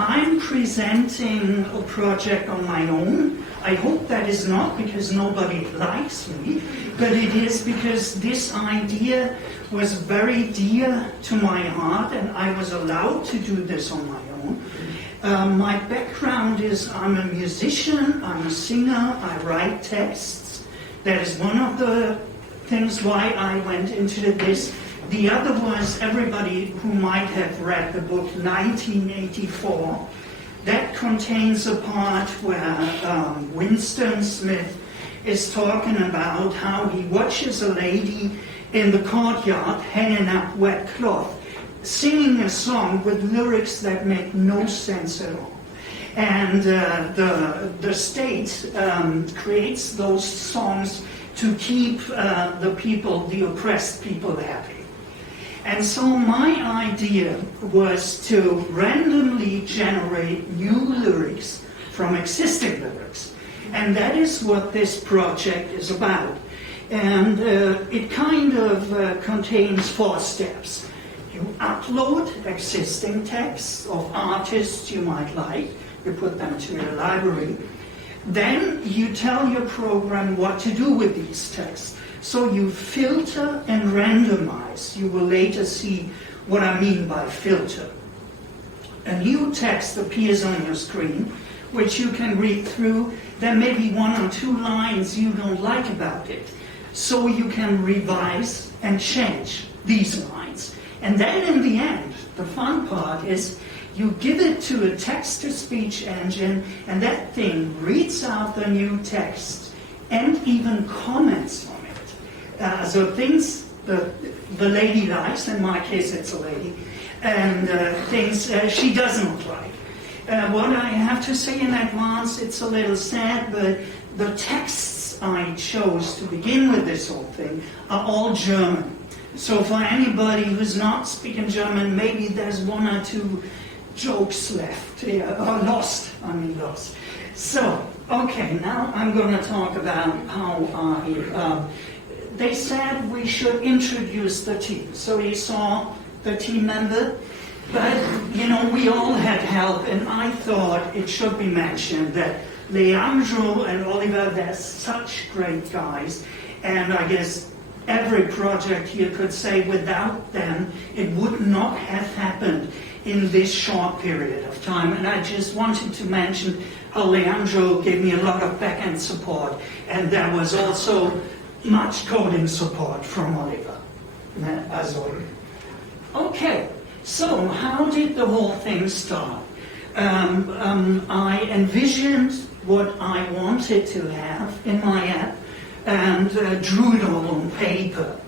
I'm presenting a project on my own. I hope that is not because nobody likes me, but it is because this idea was very dear to my heart and I was allowed to do this on my own. My background is I'm a musician, I'm a singer, I write texts. That is one of the things why I went into this. The other was everybody who might have read the book 1984. That contains a part where Winston Smith is talking about how he watches a lady in the courtyard hanging up wet cloth, singing a song with lyrics that make no sense at all. And the state creates those songs to keep the people, the oppressed people, happy. And so my idea was to randomly generate new lyrics from existing lyrics. And that is what this project is about. And it kind of contains 4 steps. You upload existing texts of artists you might like. You put them to your library. Then you tell your program what to do with these texts. So you filter and randomize. You will later see what I mean by filter. A new text appears on your screen, which you can read through. There may be 1 or 2 lines you don't like about it. So you can revise and change these lines. And then in the end, the fun part is you give it to a text-to-speech engine, and that thing reads out the new text and even comments on it. So things the lady likes, in my case it's a lady, and things she doesn't like. What I have to say in advance, it's a little sad, but the texts I chose to begin with this whole thing are all German. So for anybody who's not speaking German, maybe there's 1 or 2 jokes left, or lost. So, okay, now I'm going to talk about how they said we should introduce the team. So you saw the team member, but, you know, we all had help, and I thought it should be mentioned that Leandro and Oliver, they're such great guys, and I guess every project here could say without them, it would not have happened in this short period of time. And I just wanted to mention how Leandro gave me a lot of back-end support, and there was also much coding support from Oliver, as always. Okay, so how did the whole thing start? I envisioned what I wanted to have in my app and drew it all on paper.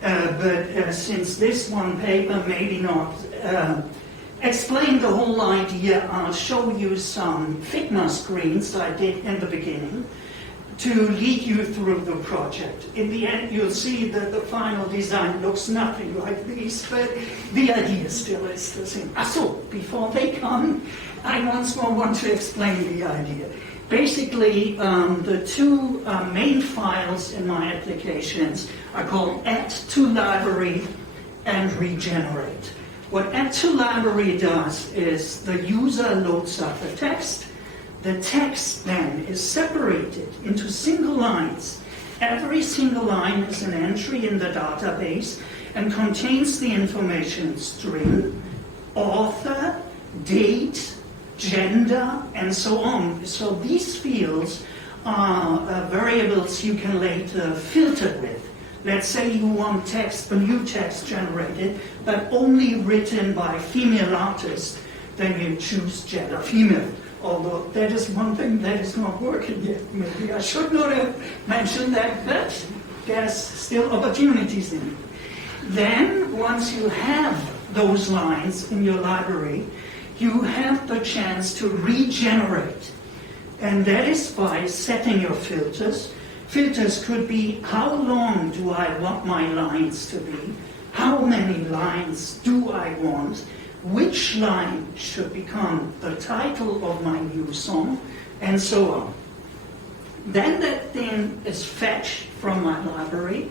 But since this one paper maybe not explain the whole idea, I'll show you some Figma screens I did in the beginning to lead you through the project. In the end, you'll see that the final design looks nothing like these, but the idea still is the same. So, before they come, I once more want to explain the idea. Basically, the 2 main files in my applications are called add to library and regenerate. What add to library does is the user loads up the text. The text then is separated into single lines. Every single line is an entry in the database and contains the information string, author, date, gender, and so on. So these fields are variables you can later filter with. Let's say you want text, a new text generated, but only written by female artists, then you choose gender female. Although that is one thing that is not working yet. Maybe I should not have mentioned that, but there's still opportunities in it. Then, once you have those lines in your library, you have the chance to regenerate. And that is by setting your filters. Filters could be how long do I want my lines to be? How many lines do I want? Which line should become the title of my new song? And so on. Then that thing is fetched from my library.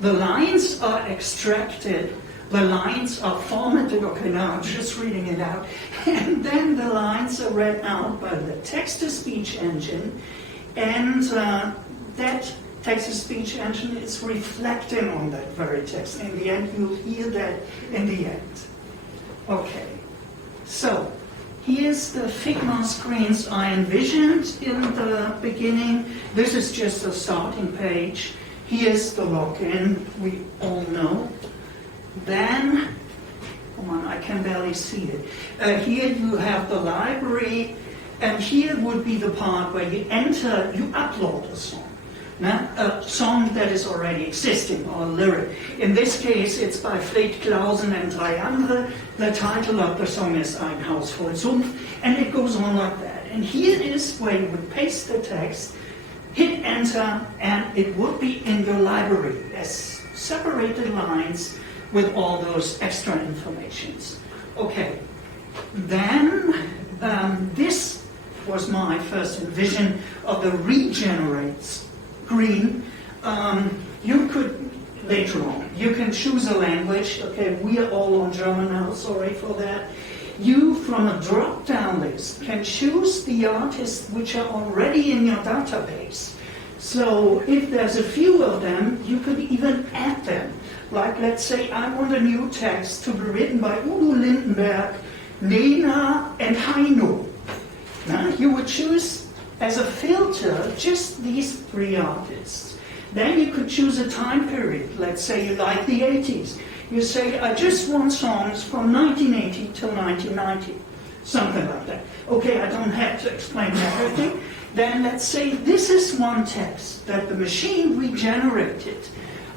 The lines are extracted The lines are formatted, okay, now I'm just reading it out, and then the lines are read out by the text-to-speech engine, and that text-to-speech engine is reflecting on that very text. In the end, you'll hear that in the end. Okay, so here's the Figma screens I envisioned in the beginning. This is just a starting page. Here's the login, we all know. Then, come on, I can barely see it. Here you have the library, and here would be the part where you upload a song. A song that is already existing, or a lyric. In this case, it's by Fleet Clausen and drei andere. The title of the song is Ein Haus voll Sumpf, and it goes on like that. And here is where you would paste the text, hit enter, and it would be in your library as separated lines with all those extra informations. Okay, then this was my first vision of the regenerate screen. You could, later on, you can choose a language. Okay, we are all on German now, sorry for that. You, from a drop-down list, can choose the artists which are already in your database. So if there's a few of them, you could even add them. Like, let's say I want a new text to be written by Udo Lindenberg, Nena, and Heino. Now, you would choose as a filter just these three artists. Then you could choose a time period. Let's say you like the 80s. You say, I just want songs from 1980 till 1990. Something like that. Okay, I don't have to explain everything. Then let's say this is one text that the machine regenerated.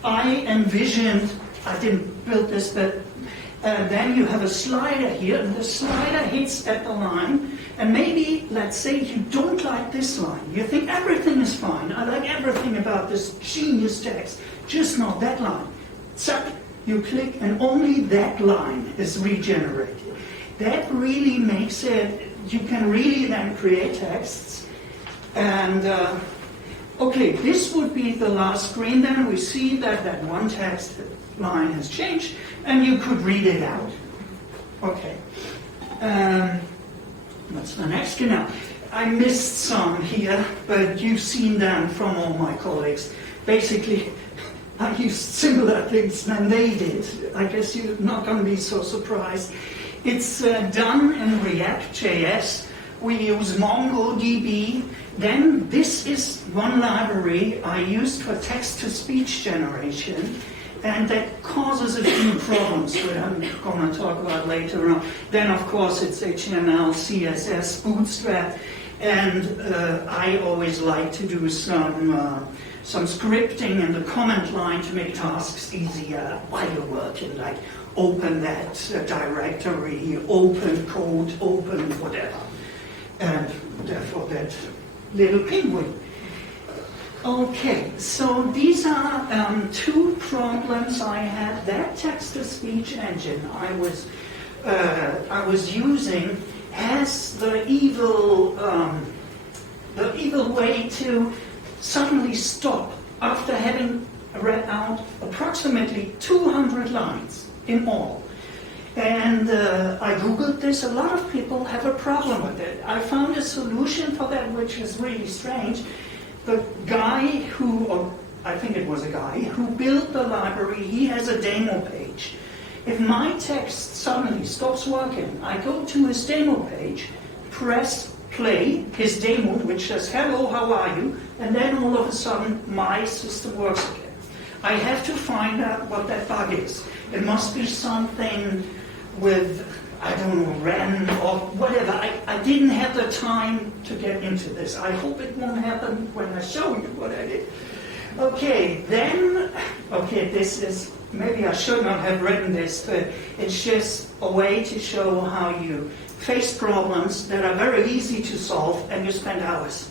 I envisioned, I didn't build this, but then you have a slider here, and the slider hits at the line, and maybe, let's say, you don't like this line. You think everything is fine. I like everything about this genius text, just not that line. So you click, and only that line is regenerated. That really makes it, you can really then create texts. And okay, this would be the last screen. Then we see that that one text line has changed, and you could read it out. Okay. What's the next? Now, I missed some here, but you've seen them from all my colleagues. Basically, I used similar things than they did. I guess you're not going to be so surprised. It's done in React.js. We use MongoDB. Then this is one library I used for text-to-speech generation, and that causes a few problems that I'm going to talk about later on. Then, of course, it's HTML, CSS, Bootstrap, and I always like to do some scripting in the comment line to make tasks easier while you're working, like open that directory, open code, open whatever. And therefore that little penguin. Okay, so these are two problems I had. That text-to-speech engine I was using as the evil way to suddenly stop after having read out approximately 200 lines in all. And I Googled this. A lot of people have a problem with it. I found a solution for that, which is really strange. The guy who, or I think it was a guy, who built the library, he has a demo page. If my text suddenly stops working, I go to his demo page, press play, his demo, which says, hello, how are you? And then all of a sudden, my system works again. I have to find out what that bug is. It must be something with, I don't know, REN or whatever. I didn't have the time to get into this. I hope it won't happen when I show you what I did. Okay, then, this is, maybe I should not have written this, but it's just a way to show how you face problems that are very easy to solve and you spend hours.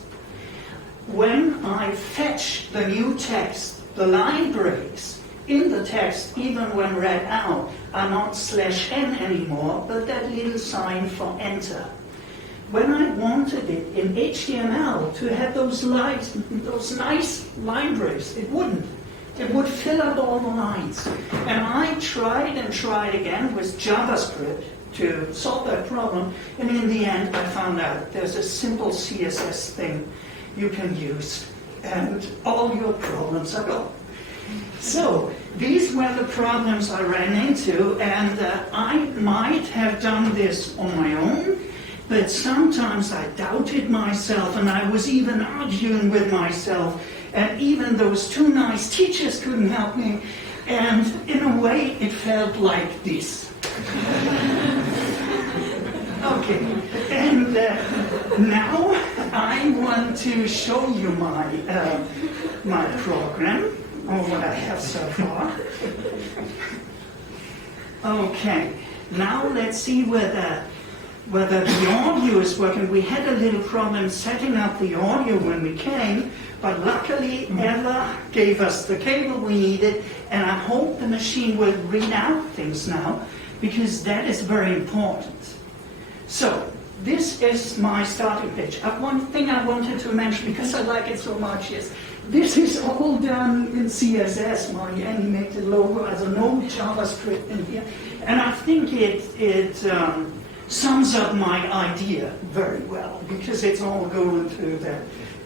When I fetch the new text, the line breaks in the text, even when read out, are not /n anymore, but that little sign for enter. When I wanted it in HTML to have those lines, those nice line breaks, it wouldn't. It would fill up all the lines. And I tried and tried again with JavaScript to solve that problem, and in the end I found out there's a simple CSS thing you can use, and all your problems are gone. So these were the problems I ran into, and I might have done this on my own, but sometimes I doubted myself, and I was even arguing with myself, and even those two nice teachers couldn't help me, and in a way it felt like this. Okay, and now I want to show you my program, or what I have so far. Okay, now let's see whether the audio is working. We had a little problem setting up the audio when we came, but luckily Ella gave us the cable we needed, and I hope the machine will read out things now, because that is very important. So, this is my starting page. One thing I wanted to mention, because I like it so much, is this is all done in CSS, my animated logo, as a no JavaScript in here. And I think it sums up my idea very well, because it's all going through the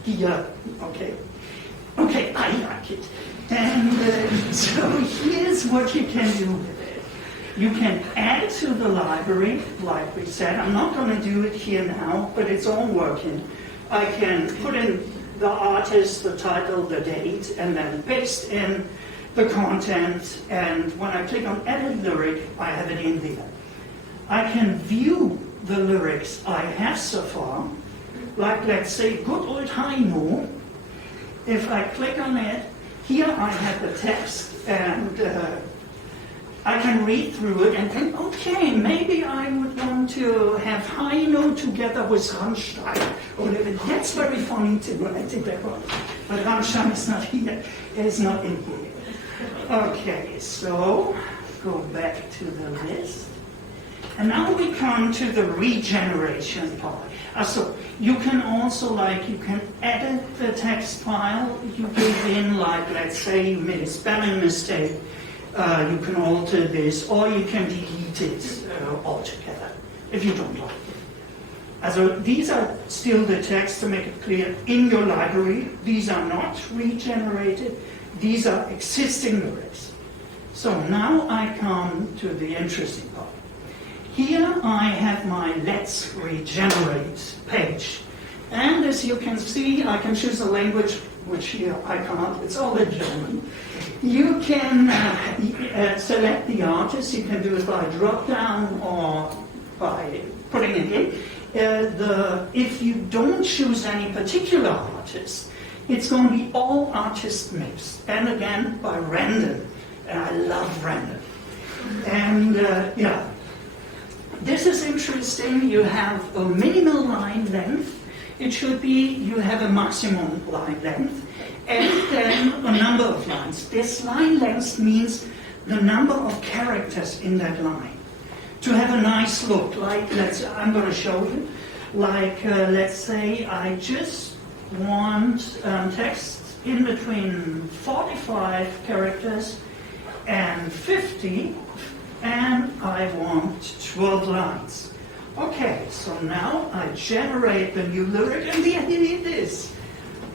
here. Okay, I like it. And so here's what you can do with it. You can add to the library, like we said. I'm not going to do it here now, but it's all working. I can put in the artist, the title, the date, and then paste in the content. And when I click on Edit Lyric, I have it in there. I can view the lyrics I have so far, like let's say good old Heino. If I click on it, here I have the text, and I can read through it and think, okay, maybe I would want to have Heino together with Rammstein. Or that's very funny too, I did that one. But Rammstein is not here, it's not in here. Okay, so go back to the list. And now we come to the regeneration part. So you can also, you can edit the text file. You give in, let's say you made a spelling mistake. You can alter this, or you can delete it altogether, if you don't like it. So these are still the text, to make it clear, in your library. These are not regenerated. These are existing lyrics. So now I come to the interesting part. Here I have my Let's Regenerate page. And as you can see, I can choose a language, which here I can't. It's all in German. You can select the artist. You can do it by drop-down or by putting it in. If you don't choose any particular artist, it's going to be all artists mixed. And again, by random. And I love random. And yeah, this is interesting. You have a minimal line length. It should be you have a maximum line length. And then a number of lines. This line length means the number of characters in that line. To have a nice look, I'm going to show you. Let's say I just want text in between 45 characters and 50, and I want 12 lines. Okay, so now I generate the new lyric, and there it is.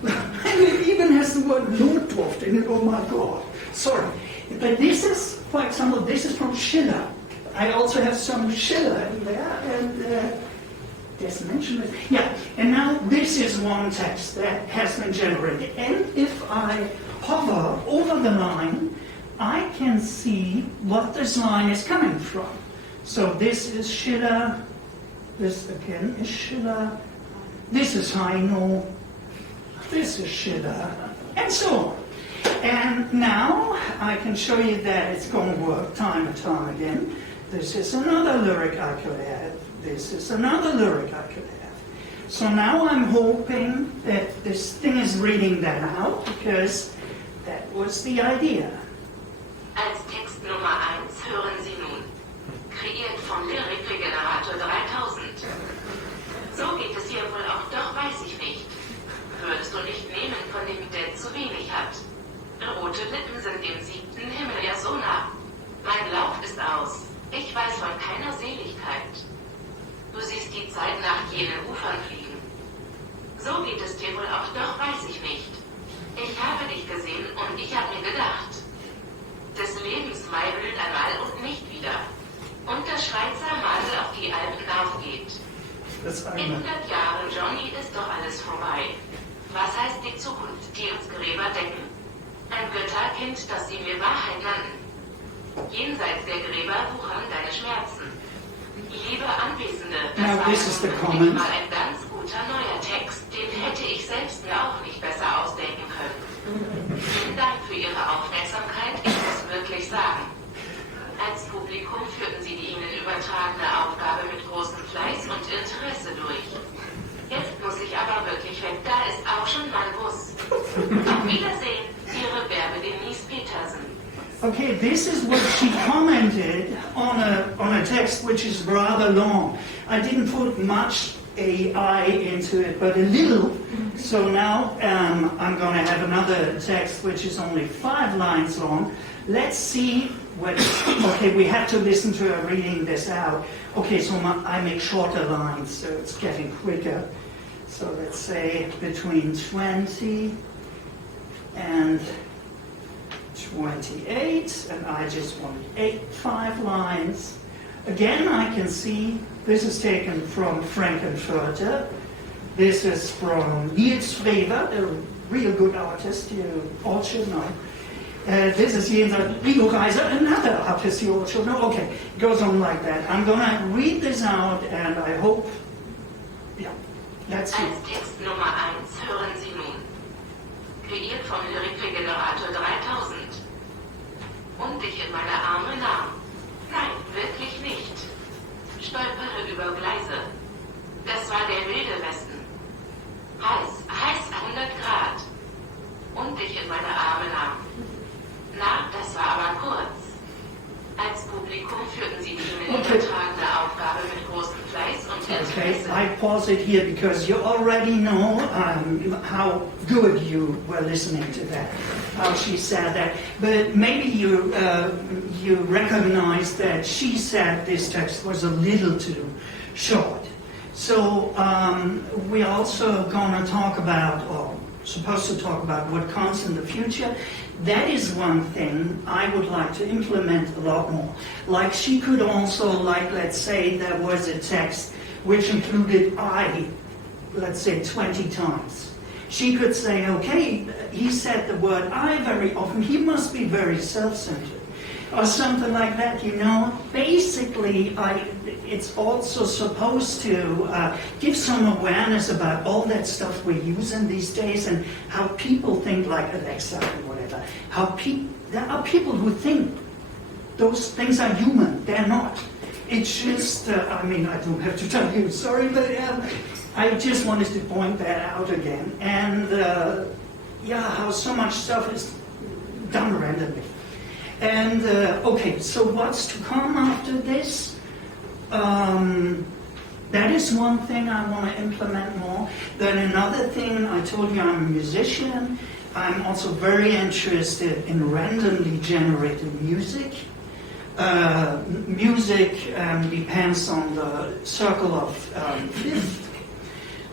And it even has the word Notdurft in it, oh my God. Sorry. But this is, for example, this is from Schiller. I also have some Schiller in there, and just mention it. Yeah, and now this is one text that has been generated. And if I hover over the line, I can see what this line is coming from. So this is Schiller, this again is Schiller, this is Heino, this is Schiller, and so on. And now I can show you that it's going to work time and time again. This is another lyric I could add. This is another lyric I could add. So now I'm hoping that this thing is reading that out, because that was the idea. Als Text Nummer 1 hören Sie nun. Kreiert vom LyricRegenerator 3000. So geht es hier wohl auch, doch weiß ich nicht. Würdest du nicht nehmen von dem, der zu wenig hat? Rote Lippen sind davonfliegen. So geht es dir wohl auch, doch weiß ich nicht. Ich habe dich gesehen und ich habe mir gedacht, des Lebens Mai blüht einmal und nicht wieder. Und das Schweizer Madel auf die Alpen aufgeht. In 100 Jahren, Johnny, ist doch alles vorbei. Was heißt die Zukunft, die uns Gräber decken? Ein Götterkind, das sie mir Wahrheit nannten. Jenseits der Gräber wuchern deine Schmerzen. Liebe Anwesende, das war nicht mal ein ganz guter neuer Text, den hätte ich selbst mir auch nicht besser ausdenken können. Vielen Dank für Ihre Aufmerksamkeit, ich muss wirklich sagen. Als Publikum führten Sie die Ihnen übertragene Aufgabe mit großem Fleiß und Interesse durch. Jetzt muss ich aber wirklich weg, da ist auch schon mein Bus. Auf Wiedersehen, Ihre Bärbe Denise Petersen. Okay, this is what she commented on a text which is rather long. I didn't put much AI into it, but a little. So now I'm going to have another text which is only 5 lines long. Let's see what. Okay, we have to listen to her reading this out. Okay, so I make shorter lines, so it's getting quicker. So let's say between 20 and 28, and I just want 5 lines. Again, I can see this is taken from Frankenfurter. This is from Niels Frewer, a real good artist you all should know. This is LyricRegenerator, another artist you all should know. Okay, it goes on like that. I'm going to read this out, and I hope, yeah, let's see. Als Text Nummer 1 hören Sie nun. Kreiert vom LyricRegenerator 3000. Und dich in meine Arme nahm. Nein, wirklich nicht. Stolpere über Gleise. Das war der wilde Westen. Heiß 100 Grad. Und dich in meine Arme nahm. Na, das war aber kurz. Als Publikum führten Sie die Ihnen übertragene Aufgabe mit großem Fleiß und Interesse. Okay, I pause it here because you already know how good you were listening to that, how she said that. But maybe you recognize that she said this text was a little too short. So we're also going to talk about, or supposed to talk about, what comes in the future. That is one thing I would like to implement a lot more. Like she could also, like let's say there was a text which included I, let's say 20 times. She could say, okay, he said the word I very often, he must be very self-centered. Or something like that, you know. Basically, it's also supposed to give some awareness about all that stuff we're using these days and how people think, like Alexa or whatever. There are people who think those things are human. They're not. It's just, I mean, I don't have to tell you, sorry, but I just wanted to point that out again. And yeah, how so much stuff is done randomly. And okay, so what's to come after this? That is one thing I want to implement more. Then another thing, I told you I'm a musician. I'm also very interested in randomly generated music. Music depends on the circle of fifth.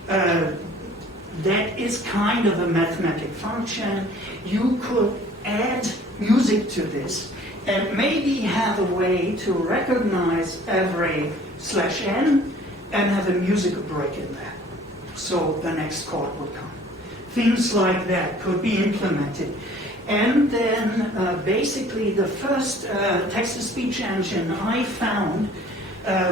That is kind of a mathematic function. You could add music to this and maybe have a way to recognize every /n and have a musical break in that. So the next chord would come. Things like that could be implemented. And then basically the first text-to-speech engine I found,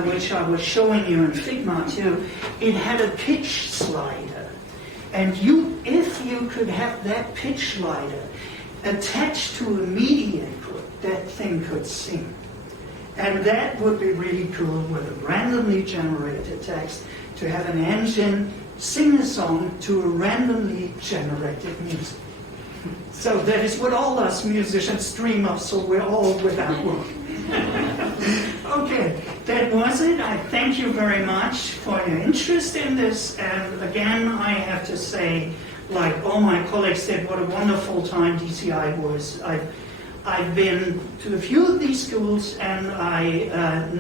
which I was showing you in Figma too, it had a pitch slider. And if you could have that pitch slider attached to a MIDI input, that thing could sing. And that would be really cool with a randomly generated text to have an engine sing a song to a randomly generated music. So that is what all us musicians dream of, so we're all without work. Okay, that was it. I thank you very much for your interest in this. And again, I have to say, like all my colleagues said, what a wonderful time DCI was. I've been to a few of these schools, and I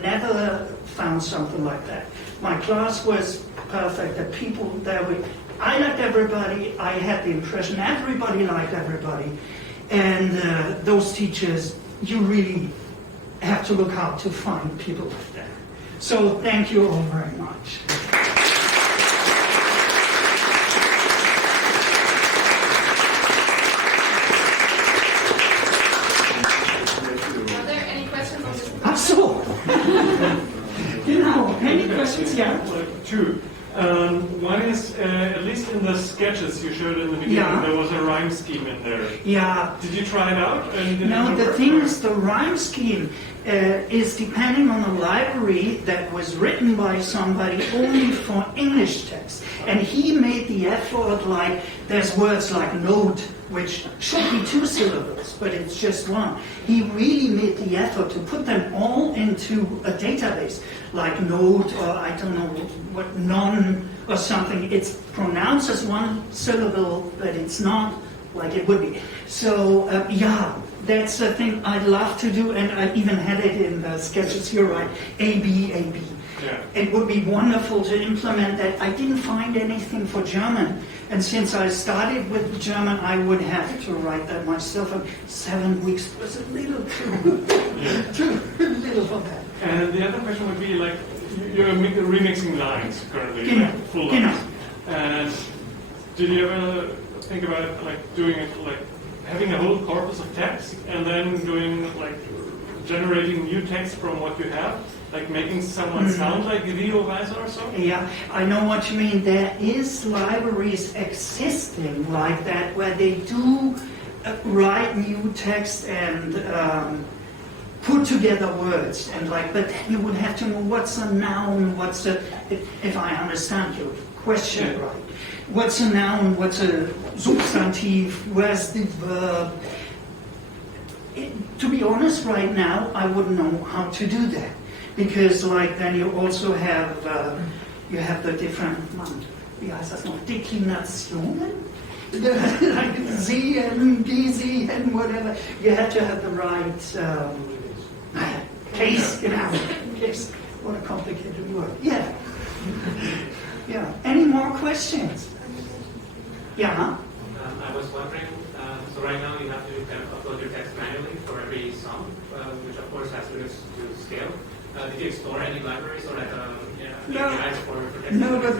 never found something like that. My class was perfect. The people there were, I liked everybody. I had the impression everybody liked everybody. And those teachers, you really have to look out to find people like that. So thank you all very much. Are there any questions on this? Ach so. Genau. Any questions? Yeah. Two. One is, at least in the sketches you showed in the beginning, Yeah. there was a rhyme scheme in there. Yeah. Did you try it out? And did No, it the work? thing is, the rhyme scheme is depending on a library that was written by somebody only for English text. And he made the effort, like, there's words like note, which should be 2 syllables, but it's just 1. He really made the effort to put them all into a database, like note, or I don't know what, non or something. It's pronounced as 1 syllable, but it's not like it would be. So, yeah, that's the thing I'd love to do, and I even had it in the sketches. You're right, A, B, A, B. Yeah. It would be wonderful to implement that. I didn't find anything for German, and since I started with German, I would have to write that myself. And 7 weeks was a little too little for that. And the other question would be, like, you're remixing lines currently, Genau. like full Genau. lines. And did you ever think about, like, doing it, like, having a whole corpus of text and then doing, like, generating new text from what you have? Like making someone sound like Rio Weiser or so? Yeah, I know what you mean. There is libraries existing like that where they do write new text and put together words and like, but you would have to know what's a noun, what's a, if I understand your question right, what's a noun, what's a substantive, where's the verb. To be honest, right now, I wouldn't know how to do that. Because like then you also have you have the different wie heißt das noch, Deklinationen, like Z and DZ and whatever. You have to have the right case, you know. Case. What a complicated word. Yeah. Yeah. Any more questions? Yeah. I was wondering. So right now you have to kind of upload your text manually for every song, which of course has to do to scale. Did you explore any libraries or APIs for text? No, but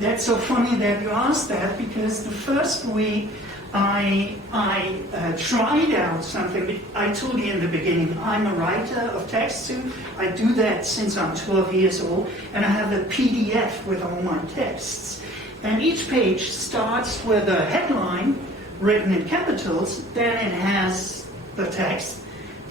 that's so funny that you asked that, because the first week I tried out something. I told you in the beginning, I'm a writer of text too. I do that since I'm 12 years old, and I have a PDF with all my texts. And each page starts with a headline written in capitals, then it has the text,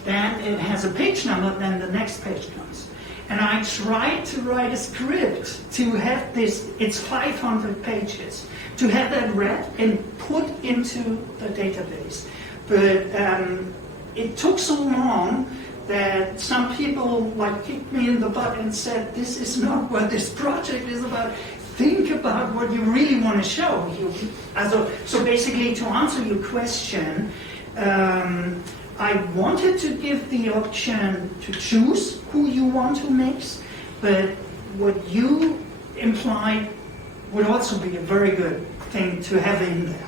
then it has a page number, then the next page comes. And I tried to write a script to have this, it's 500 pages, to have that read and put into the database. But it took so long that some people like kicked me in the butt and said, this is not what this project is about. Think about what you really want to show. So basically, to answer your question, I wanted to give the option to choose who you want to mix, but what you implied would also be a very good thing to have in there.